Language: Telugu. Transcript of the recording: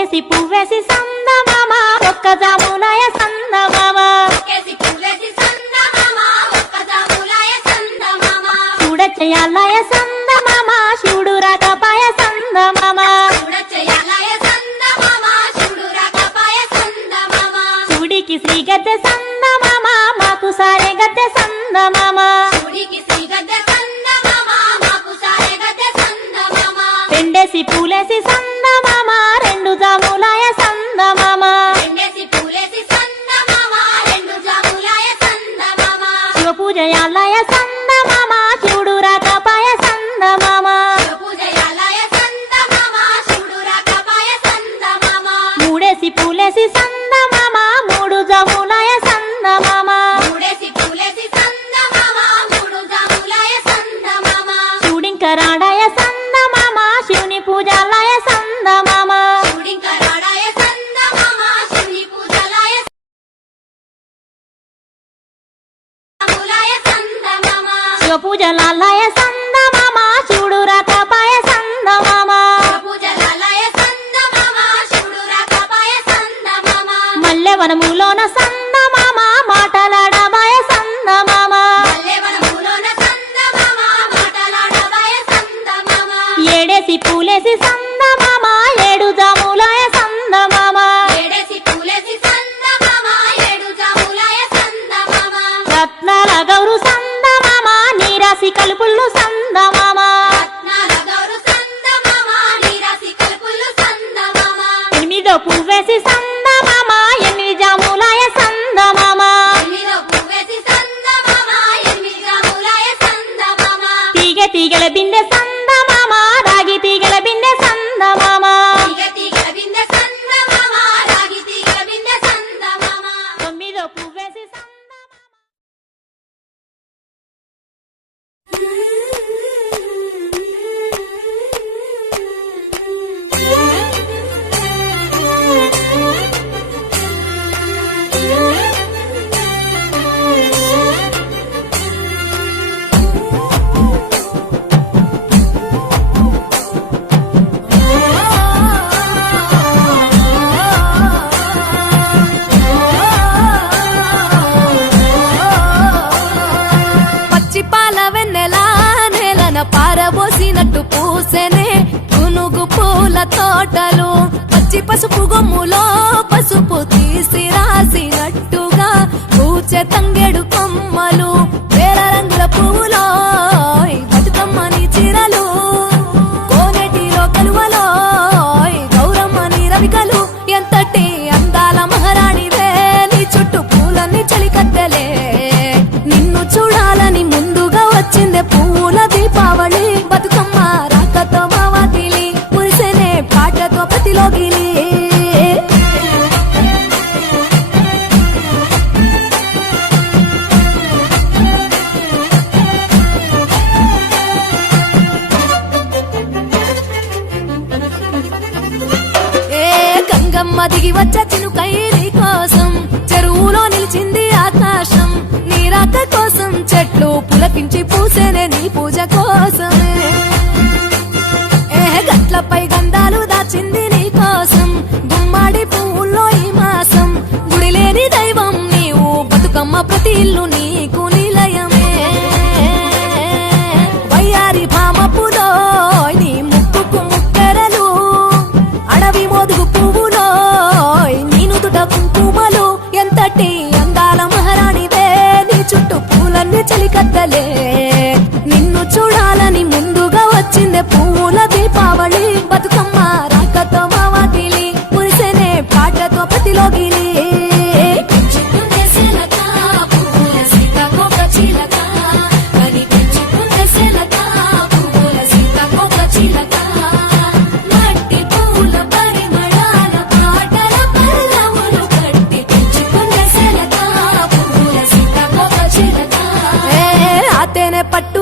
ఒక్కేసి పువ్వేసి సందమామ ఒక్క జాములాయ సందమామ చూడచ్చయాలయ సందమామ శివుడు రాకపాయ సందమామ శివుడికి శ్రీ గద్దె సందమామ మాకు సారే గద్దె సందమామ రెండేసి పూలేసి సందమామ రెండు జాములాయ సందమామ శివ పూజయాలయ సందమామ శివుడు రాకపాయ సందమామ మూడేసి పూలేసి సందమామ మూడు జాములాయ సందమామ శివుడింకరాడాయ సందమామ శివుని పూజాలయ సందమామ శివ పూజలాలయ సందమామ శివుడు రాకపాయ సందమామ మల్లె వనములోన సందమామ మాటలాడబాయ సందమామ ఏడేసి పూలేసి సందమామ ఏడు జాములాయ సందమామ రత్నాల గౌరు సందమామ నీరాసి కలుపుళ్ళు సందమామ ఎనిమిదో పువ్వేసి సందమామ ఎనిమిది జాములాయ సందమామ తీగ తీగల బిందె సందమామ రాగి తీగల బిందె సందమామ తొమ్మిదో పువ్వేసి పచ్చిపాల వెన్నెలా నేలన పారబోసినట్టు పూసెనే గునుగు పూల తోటలు పచ్చి పసుపు గొమ్ములో పసుపు తీసి రాసినట్టుగా పూచె తంగెడు కొమ్మలు వేల రంగుల పువ్వులో బతుకమ్మని చీరలు కోనేటిలో కలువలో గౌరమ్మని రవికలు ఎంతటి అందాల మహారాణివే నీ చుట్టూ పూలన్నీ చలికత్తెలే నిన్ను చూడాలని ముందుగా వచ్చిందే పూల దీపావళి బతుకమ్మ రాకతో మావాటిలి మురిసెనే పాటతో ప్రతిలోగిలి గంగమ్మ దిగి వచ్చే చినుకై నీ కోసం చెరువులో నిలిచింది ఆకాశం నీ రాక కోసం చెట్లు పులకించి పూసేనే నీ పూజ కోసమే గట్లపై గంధాలు దాచింది నీ కోసం గుమ్మాడి పువ్వుల్లో ఈ మాసం గుడి లేని దైవం నీవు బతుకమ్మ ప్రతి ఇల్లు నీకు నిలయమే వయ్యారి భామపులో నీ ముక్కుకు ముక్కెరలు అడవి మోదుగు పువ్వులో నీనుదుట కుంకుమలు ఎంతటి అందాల మహారాణివే నీ చుట్టూ పూలన్నీ చలికత్తలే నిన్ను చూడాలని ముందుగా వచ్చిందే పూల దీపావళి బతుకమ్మ రాకతో మావాటిలి మురిసెనే పాటతో ప్రతిలోగిలి పట్టు